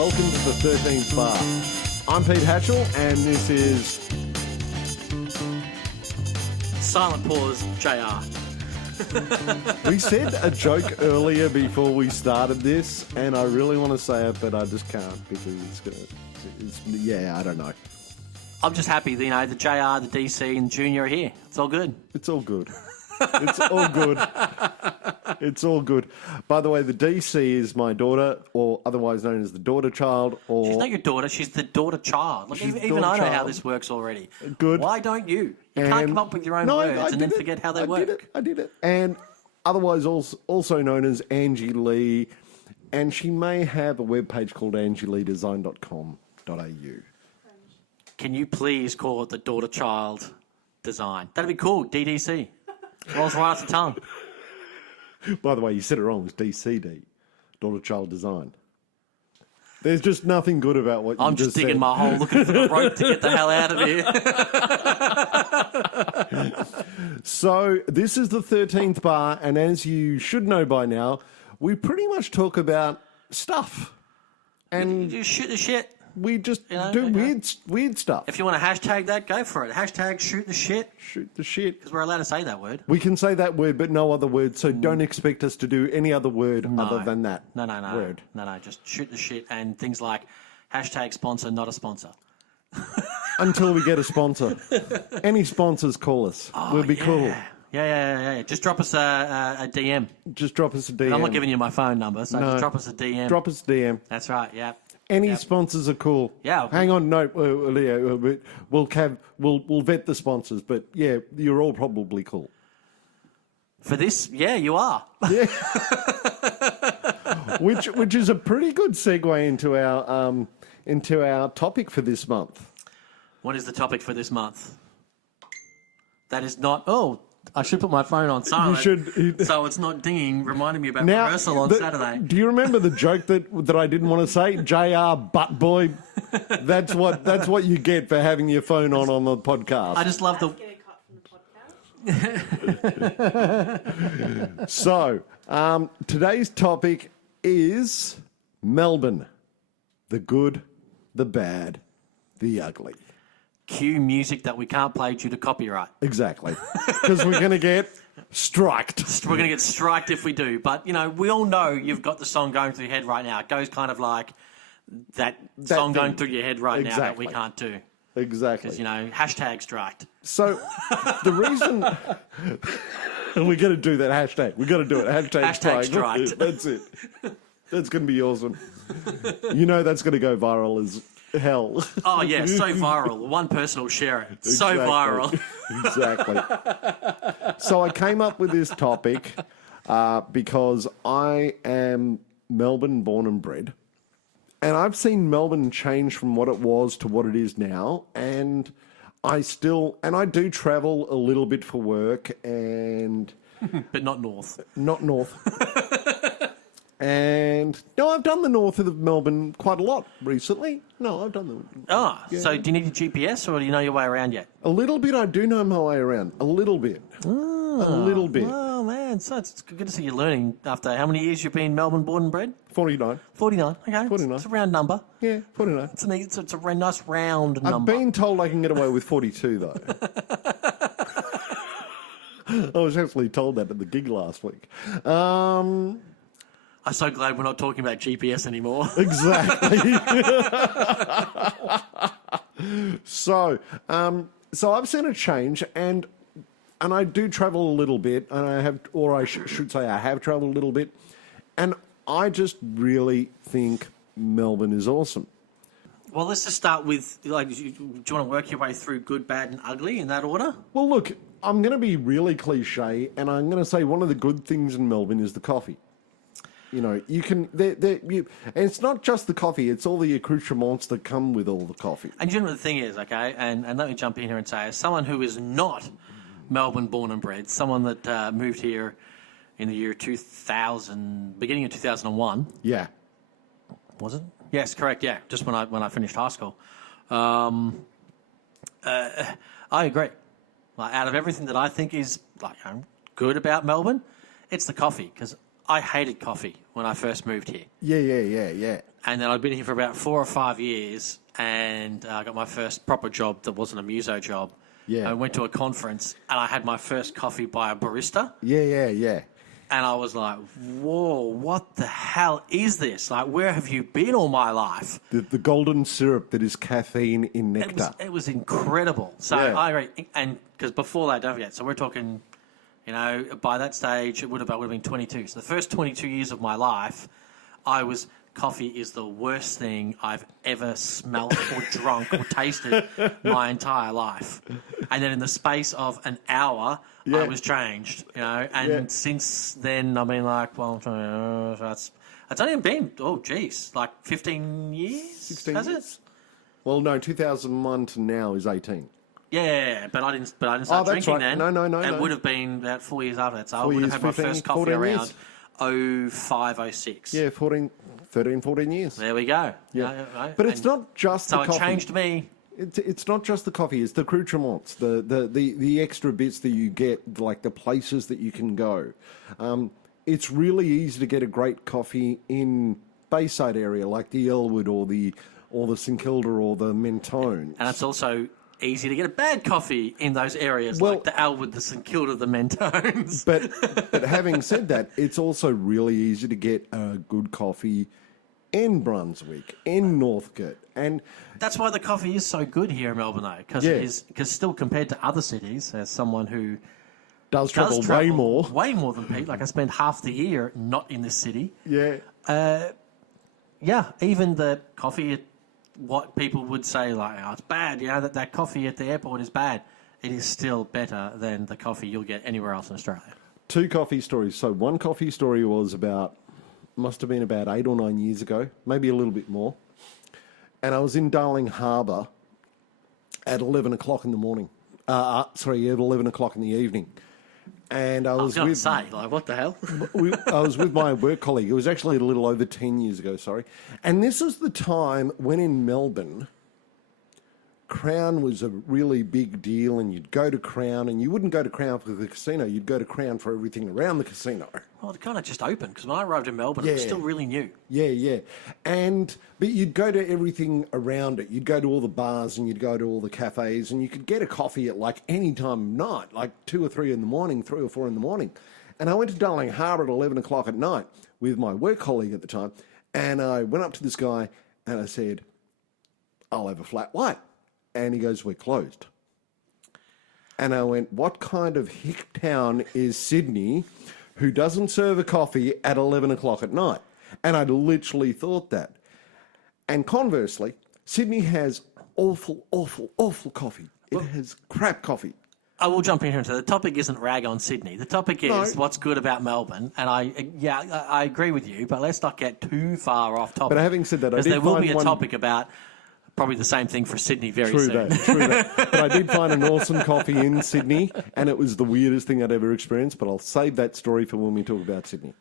Welcome to the 13th Bar. I'm Pete Hatchell, and this is... Silent pause, JR. We said a joke earlier before we started this, and I really want to say it, but I just can't because I don't know. I'm just happy that, the JR, the DC, and Junior are here. It's all good. It's all good. It's all good. It's all good. By the way, the DC is my daughter, or otherwise known as the daughter child. Or She's not your daughter. She's the daughter child. Like, even I know how this works already. Good. Why don't you? You can't come up with your own words and then forget how they work. I did it. And otherwise also known as Angie Lee. And she may have a webpage called angieleedesign.com.au. Can you please call it the daughter child design? That'd be cool. DDC. Rolls right off the tongue. By the way, you said it wrong. It's DCD, Daughter Child Design. There's just nothing good about what I'm you just digging said. my hole looking for the rope to get the hell out of here. So this is the 13th bar, and as you should know by now, we pretty much talk about stuff. And You shoot the shit. we just do weird stuff. If you want to hashtag that, go for it. Hashtag shoot the shit. Shoot the shit. Because we're allowed to say that word. We can say that word, but no other word, so don't expect us to do any other word other than that word. No, just shoot the shit and things like hashtag sponsor, not a sponsor. Until we get a sponsor. Any sponsors, call us. We'll be cool. Yeah. Just drop us a DM. Just drop us a DM. I'm not giving you my phone number, so just drop us a DM. Drop us a DM. That's right, yeah. Any sponsors are cool. Yeah. Hang on, no, we'll vet the sponsors, but yeah, you're all probably cool. For this, yeah, you are. Yeah. which is a pretty good segue into our topic for this month. What is the topic for this month? That is not. Oh, I should put my phone on silent. So it's not dinging, reminding me about rehearsal on Saturday. Do you remember the joke that I didn't want to say? JR butt boy. That's what you get for having your phone on the podcast. I just love the. So today's topic is Melbourne, the good, the bad, the ugly. Cue music that we can't play due to copyright. Exactly. Because we're going to get striked. We're going to get striked if we do. But, we all know you've got the song going through your head right now. It goes kind of like that song going through your head right now that we can't do. Exactly. Because, hashtag striked. So the reason... and we're going to do that hashtag. We've got to do it. Hashtag striked. That's it. That's going to be awesome. That's going to go viral as... hell. Oh, yeah, so viral. One person will share it. Exactly. So viral. Exactly. So I came up with this topic because I am Melbourne born and bred. And I've seen Melbourne change from what it was to what it is now. And I do travel a little bit for work and... But not north. Not north. And no, I've done the north of Melbourne quite a lot recently. No, I've done the... So do you need a GPS or do you know your way around yet? A little bit, I do know my way around. A little bit. A little bit. Oh, man. So it's good to see you learning after how many years you've been Melbourne born and bred? 49. 49, okay. 49. It's a round number. Yeah, 49. It's a nice round number. I've been told I can get away with 42, though. I was actually told that at the gig last week. I'm so glad we're not talking about GPS anymore. Exactly. So I've seen a change, and I do travel a little bit, and I have traveled a little bit, and I just really think Melbourne is awesome. Well, let's just start with, do you want to work your way through good, bad, and ugly in that order? Well, look, I'm going to be really cliche, and I'm going to say one of the good things in Melbourne is the coffee. You can, and it's not just the coffee, it's all the accoutrements that come with all the coffee. And the thing is, okay, and let me jump in here and say, as someone who is not Melbourne born and bred, someone that moved here in the year 2000, beginning of 2001. Yeah. Was it? Yes, correct, yeah, just when I finished high school. I agree. Like, out of everything that I think is good about Melbourne, it's the coffee, because I hated coffee when I first moved here. Yeah. And then I'd been here for about 4 or 5 years, and I got my first proper job that wasn't a muso job. Yeah. I went to a conference, and I had my first coffee by a barista. Yeah. And I was like, whoa, what the hell is this? Like, where have you been all my life? The golden syrup that is caffeine in nectar. It was incredible. So Yeah. I reckon, and because before that, don't forget, so we're talking, by that stage, I would have been 22. So the first 22 years of my life, coffee is the worst thing I've ever smelt or drunk or tasted my entire life. And then in the space of an hour, I was changed, and since then I've been like, well, it's only been, like 15 years? 16 has years? it? Well, no, 2001 to now is 18. Yeah, but I didn't start that's drinking right. then. No. It would have been about 4 years after that. So I 4 would have years, had my 15, first coffee 14 around years. 05, 06. Yeah, 13, 14 years. There we go. Yeah. Right? But it's not just the coffee. So it changed me. It's not just the coffee. It's the accoutrements, the extra bits that you get, like the places that you can go. It's really easy to get a great coffee in Bayside area, like the Elwood or the St Kilda or the Mentone. And it's also easy to get a bad coffee in those areas, like the Elwood, the St Kilda, the Mentones. But having said that, it's also really easy to get a good coffee in Brunswick, in Northcote, and that's why the coffee is so good here in Melbourne, though, because still compared to other cities, as someone who does travel way more than Pete. Like I spend half the year not in this city. Yeah. Even the coffee, what people would say, like, oh, it's bad, that coffee at the airport is bad. It is still better than the coffee you'll get anywhere else in Australia. 2 coffee stories. So one coffee story was must have been about 8 or 9 years ago, maybe a little bit more. And I was in Darling Harbour at 11 o'clock in the morning. At 11 o'clock in the evening. And I was going to say, like, what the hell? I was with my work colleague. It was actually a little over 10 years ago, sorry. And this was the time when in Melbourne, Crown was a really big deal, and you'd go to Crown, and you wouldn't go to Crown for the casino, you'd go to Crown for everything around the casino. Well, it kind of just opened, because when I arrived in Melbourne, it was still really new. Yeah. But you'd go to everything around it. You'd go to all the bars, and you'd go to all the cafes, and you could get a coffee at like any time of night, like 2 or 3 in the morning, 3 or 4 in the morning. And I went to Darling Harbour at 11 o'clock at night with my work colleague at the time, and I went up to this guy, and I said, I'll have a flat white. And he goes, we're closed. And I went, what kind of hick town is Sydney who doesn't serve a coffee at 11 o'clock at night? And I literally thought that. And conversely, Sydney has awful coffee. It has crap coffee. I will jump in here and say the topic isn't rag on Sydney. The topic is what's good about Melbourne. And I agree with you, but let's not get too far off topic. But having said that, because there will be a topic about probably the same thing for Sydney very soon. True that. But I did find an awesome coffee in Sydney, and it was the weirdest thing I'd ever experienced, but I'll save that story for when we talk about Sydney.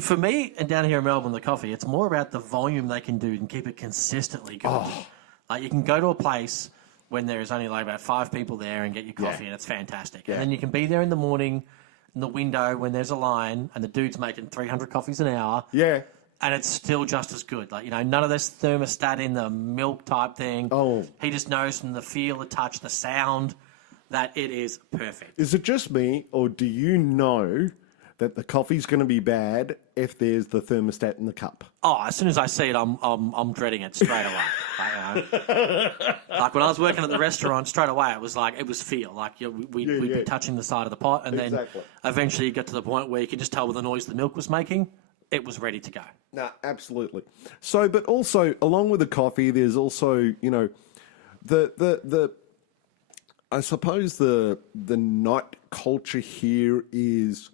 For me, and down here in Melbourne, the coffee, it's more about the volume they can do and keep it consistently good. Like you can go to a place when there's only like about 5 people there and get your coffee, and it's fantastic. Yeah. And then you can be there in the morning in the window when there's a line and the dude's making 300 coffees an hour. Yeah. And it's still just as good. Like, none of this thermostat in the milk type thing. Oh. He just knows from the feel, the touch, the sound that it is perfect. Is it just me, or do you know that the coffee's going to be bad if there's the thermostat in the cup? Oh, as soon as I see it, I'm dreading it straight away. Like when I was working at the restaurant, straight away it was feel. Like we'd be touching the side of the pot, and then eventually you get to the point where you can just tell with the noise the milk was making, it was ready to go. No, absolutely. So, but also along with the coffee, there's also the I suppose the night culture here is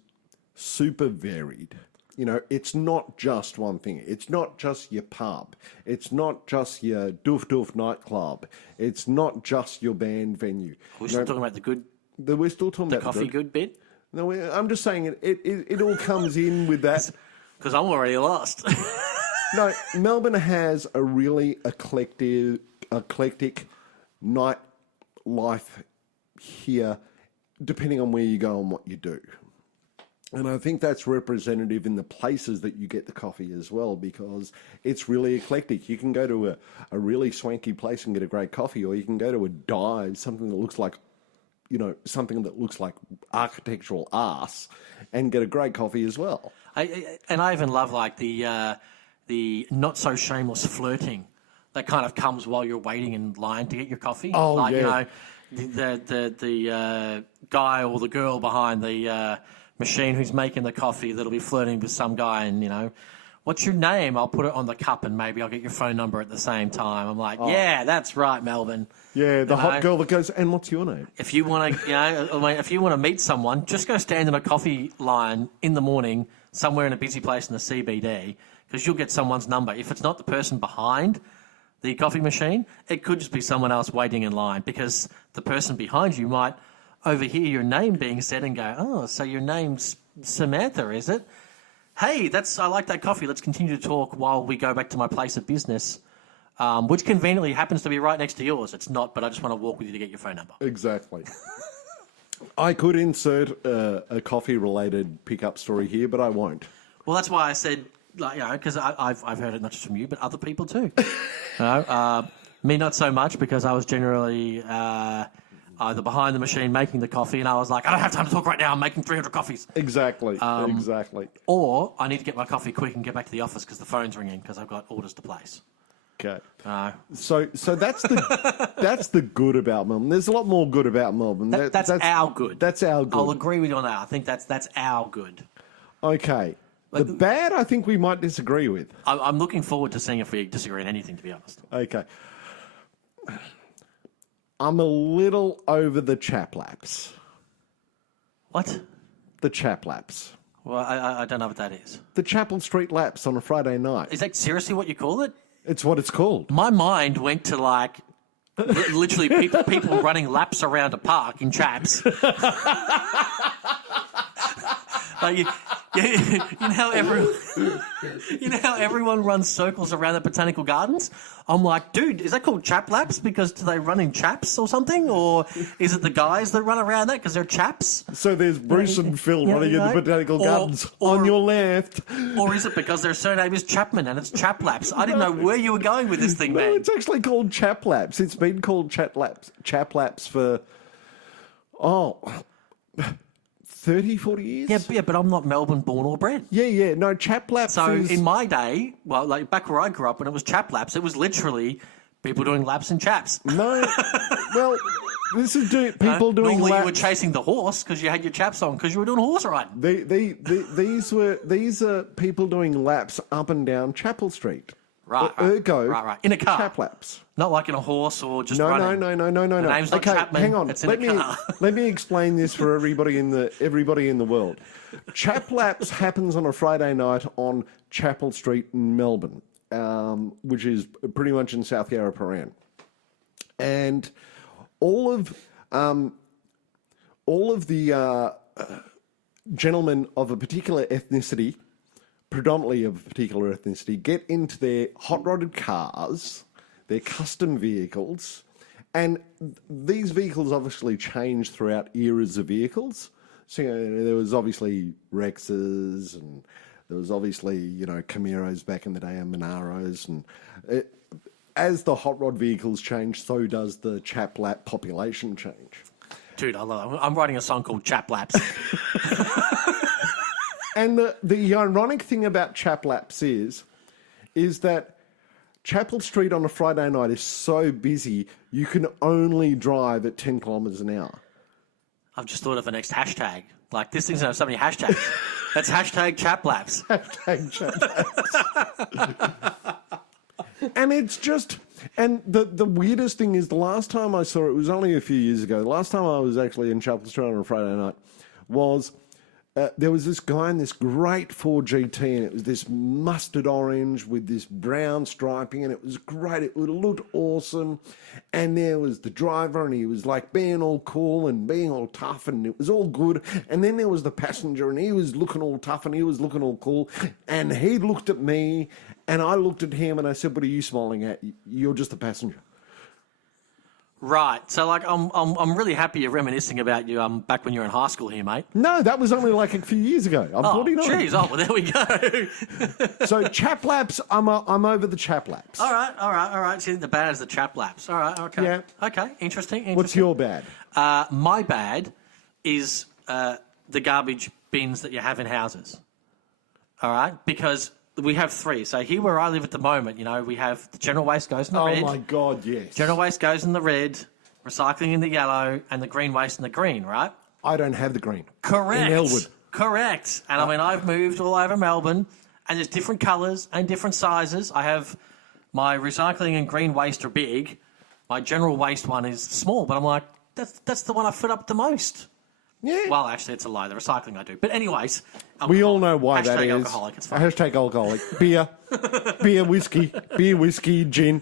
super varied. It's not just one thing. It's not just your pub. It's not just your doof nightclub. It's not just your band venue. We're still talking about the good. We're still talking about the coffee good bit. No, I'm just saying it all comes in with that. Because I'm already lost. No, Melbourne has a really eclectic night life here, depending on where you go and what you do. And I think that's representative in the places that you get the coffee as well, because it's really eclectic. You can go to a really swanky place and get a great coffee, or you can go to a dive, something that looks like, something that looks like architectural arse, and get a great coffee as well. I even love like the not so shameless flirting that kind of comes while you're waiting in line to get your coffee. Oh, like, yeah. The guy or the girl behind the machine who's making the coffee that'll be flirting with some guy, and what's your name? I'll put it on the cup, and maybe I'll get your phone number at the same time. I'm like, yeah, that's right, Melbourne. Yeah, the hot girl that goes, and what's your name? If you want to, if you want to meet someone, just go stand in a coffee line in the morning somewhere in a busy place in the CBD, because you'll get someone's number. If it's not the person behind the coffee machine, it could just be someone else waiting in line, because the person behind you might overhear your name being said and go, oh, so your name's Samantha, is it? Hey, I like that coffee. Let's continue to talk while we go back to my place of business, which conveniently happens to be right next to yours. It's not, but I just want to walk with you to get your phone number. Exactly. I could insert a coffee-related pickup story here, but I won't. Well, that's why I said, because I've heard it not just from you, but other people too. Me not so much, because I was generally either behind the machine making the coffee, and I was like, I don't have time to talk right now. I'm making 300 coffees. Exactly. Exactly. Or I need to get my coffee quick and get back to the office because the phone's ringing because I've got orders to place. Okay. So that's the good about Melbourne. There's a lot more good about Melbourne. That's our good. That's our good. I'll agree with you on that. I think that's our good. Okay. The bad, I think we might disagree with. I'm looking forward to seeing if we disagree on anything, to be honest. Okay. I'm a little over the chap laps. What? The chap laps. Well, I don't know what that is. The Chapel Street laps on a Friday night. Is that seriously what you call it? It's what it's called. My mind went to literally people running laps around a park in chaps. You know how everyone runs circles around the botanical gardens? I'm like, dude, is that called chap laps because do they run in chaps or something? Or is it the guys that run around that because they're chaps? So there's Bruce and Phil running in the botanical gardens on your left. Or is it because their surname is Chapman and it's chap laps? I didn't know where you were going with this thing, man. No, it's actually called chap laps. It's been called chap laps for 30, 40 years? Yeah, but I'm not Melbourne born or bred. Yeah. No, chap laps So is... in my day, well, like back where I grew up, when it was chap laps, it was literally people doing laps and chaps. No, well, this is people doing Normally laps. you were chasing the horse because you had your chaps on because you were doing horse riding. These are people doing laps up and down Chapel Street. Right. In a car. Chap laps. Not like in a horse or just No. running. No. The name's not Chapman. Hang on. It's in a car. Let me explain this for everybody in the world. Chap laps happens on a Friday night on Chapel Street in Melbourne, which is pretty much in South Yarra Paran, and all of the gentlemen of a particular ethnicity, predominantly of a particular ethnicity, get into their hot-rodded cars, their custom vehicles, and these vehicles obviously change throughout eras of vehicles. So there was obviously Rexes, and there was obviously Camaros back in the day, and Monaros, and as the hot rod vehicles change, so does the chap lap population change. Dude, I love it. I'm writing a song called Chap Laps. And the ironic thing about chap laps is that Chapel Street on a Friday night is so busy, you can only drive at 10 kilometres an hour. I've just thought of the next hashtag. Like, this thing's going to have so many hashtags. That's hashtag Chap Laps. Hashtag chap laps. And it's just... And the weirdest thing is, the last time I saw it was only a few years ago. The last time I was actually in Chapel Street on a Friday night was... there was this guy in this great Ford GT, and it was this mustard orange with this brown striping, and it was great. It looked awesome. And there was the driver, and he was like being all cool and being all tough, and it was all good. And then there was the passenger, and he was looking all tough, and he was looking all cool. And he looked at me, and I looked at him, and I said, "What are you smiling at? You're just the passenger." Right. So, like, I'm really happy you're reminiscing about you back when you were in high school here, mate. No, that was only like a few years ago. I'm 49. Jeez. Oh, well, there we go. So chap laps, I'm over the chap laps. All right. See, the bad is the chap laps. All right, okay. Yeah. Okay, interesting. What's your bad? My bad is the garbage bins that you have in houses. All right? Because we have 3. So here where I live at the moment, we have the general waste goes in the red. Oh, my God, yes. General waste goes in the red, recycling in the yellow, and the green waste in the green, right? I don't have the green. Correct. In Elwood. Correct. And I mean, I've moved all over Melbourne, and there's different colours and different sizes. I have my recycling and green waste are big. My general waste one is small, but I'm like, that's the one I foot up the most. Yeah. Well, actually, it's a lie. The recycling I do. But anyways. We all know why that is. Alcoholic. It's fine. Hashtag alcoholic. Beer, whiskey, gin.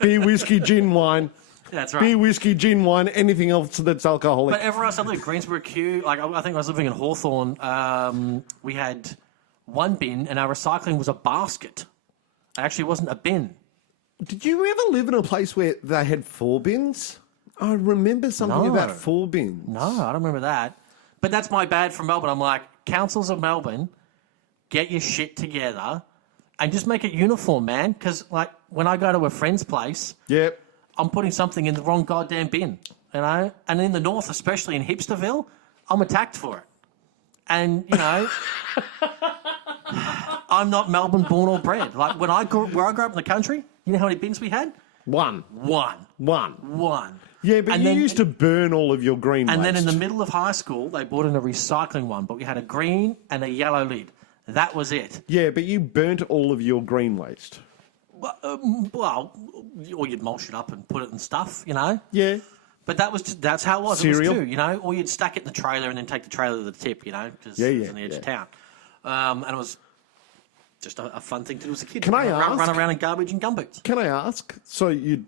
Beer, whiskey, gin, wine. That's right. Beer, whiskey, gin, wine, anything else that's alcoholic. But everywhere else I lived, Greensboro Q, like I think I was living in Hawthorne, we had one bin and our recycling was a basket. It actually wasn't a bin. Did you ever live in a place where they had 4 bins? I remember something about 4 bins. No, I don't remember that. But that's my bad for Melbourne. I'm like, councils of Melbourne, get your shit together and just make it uniform, man. Because, like, when I go to a friend's place, Yep. I'm putting something in the wrong goddamn bin, And in the north, especially in Hipsterville, I'm attacked for it. And, I'm not Melbourne born or bred. Like, where I grew up in the country, you know how many bins we had? One. One. Yeah, but you used to burn all of your green waste. And then in the middle of high school, they brought in a recycling one, but we had a green and a yellow lid. That was it. Yeah, but you burnt all of your green waste. Well, or you'd mulch it up and put it in stuff, Yeah. But that's how it was. Cereal. It was too, or you'd stack it in the trailer and then take the trailer to the tip, because it was on the edge of town. And it was just a fun thing to do as a kid. Can I ask? Run around in garbage and gumboots. Can I ask? So you'd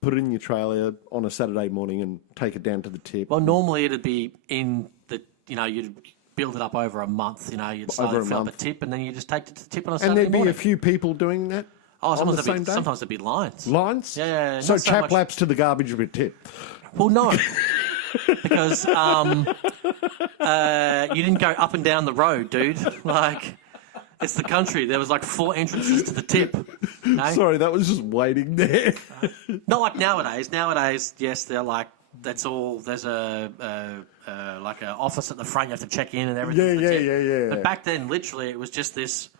put it in your trailer on a Saturday morning and take it down to the tip? Well, normally it'd be in the, you'd build it up over a month, you'd slowly fill up a tip and then you just take it to the tip on a Saturday morning. And there'd be a few people doing that? Oh, sometimes there'd be lines. Lines? Yeah. So chap laps to the garbage with tip? Well, no. Because you didn't go up and down the road, dude. Like, it's the country. There was like 4 entrances to the tip. Sorry, that was just waiting there. Not like nowadays. Nowadays, yes, they're like, that's all. There's like an office at the front. You have to check in and everything. Yeah. But back then, literally, it was just this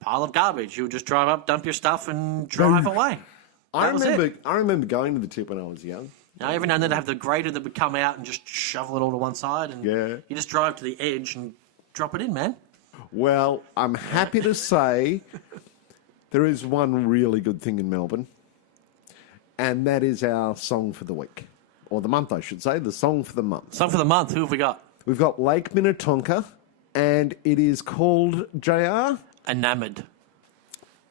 pile of garbage. You would just drive up, dump your stuff, and drive away. I remember going to the tip when I was young. Every now and then they have the grader that would come out and just shovel it all to one side, and you just drive to the edge and drop it in, man. Well, I'm happy to say there is one really good thing in Melbourne, and that is our song for the week. Or the month, I should say. The song for the month. Song for the month. Who have we got? We've got Lake Minnetonka, and it is called JR. Enamoured.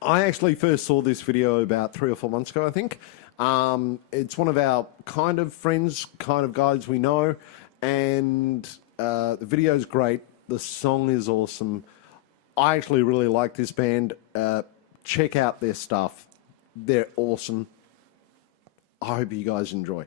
I actually first saw this video about 3 or 4 months ago, I think. It's one of our kind of friends, kind of guys we know, and the video's great. The song is awesome. I actually really like this band. Check out their stuff. They're awesome. I hope you guys enjoy.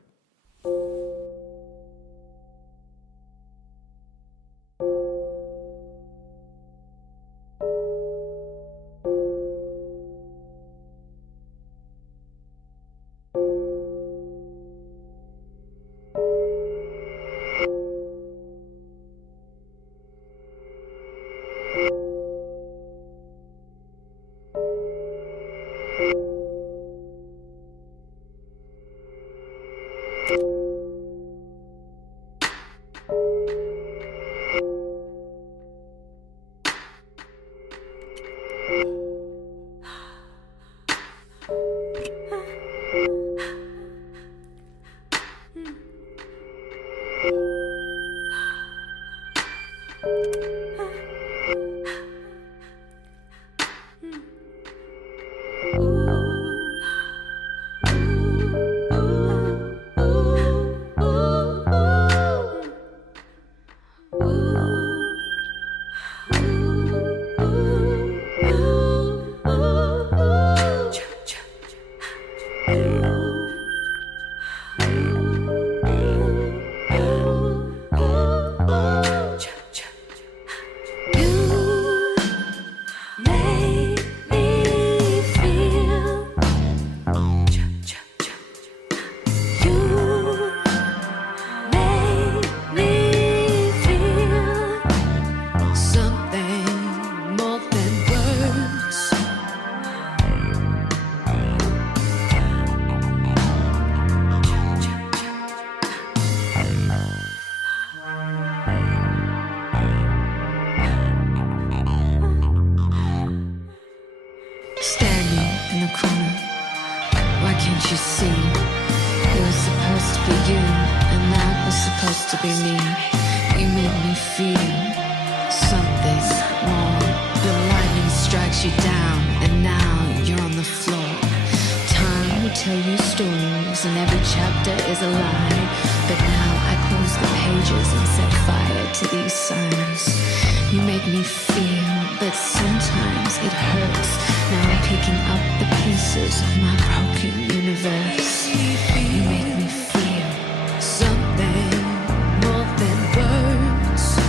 you see? It was supposed to be you, and that was supposed to be me. You made me feel something wrong. The lightning strikes you down, and now you're on the floor. Time will tell you stories, and every chapter is a lie. But now I close the pages and set fire to these signs. You make me feel, but sometimes it hurts. Now I'm picking up the pieces of my broken universe. You make me feel something more than words.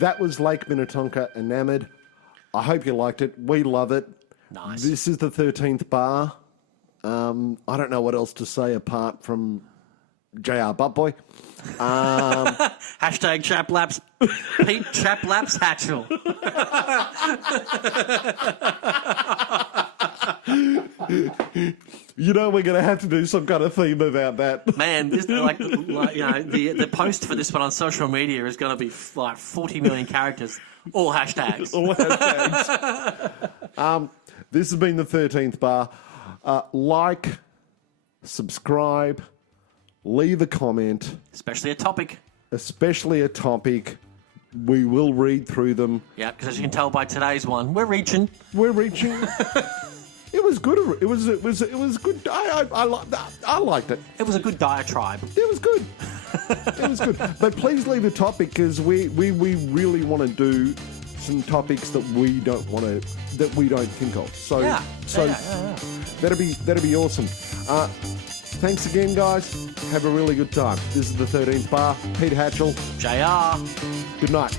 That was Lake Minnetonka, Enamoured. I hope you liked it. We love it. Nice. This is the 13th bar. I don't know what else to say apart from JR Buttboy. Hashtag Chaplaps. Pete Chaplaps Hatchell. You know we're going to have to do some kind of theme about that. Man, this the post for this one on social media is going to be like 40 million characters, all hashtags. All hashtags. This has been the 13th bar. Like, subscribe, leave a comment. Especially a topic. Especially a topic. We will read through them. Yeah, because as you can tell by today's one, we're reaching. We're reaching. It was good. It was good. I liked it. It was a good diatribe. It was good. It was good. But please leave a topic because we really want to do some topics that we don't think of. So Yeah. that'd be awesome. Thanks again, guys. Have a really good time. This is the 13th bar. Pete Hatchell. JR. Good night.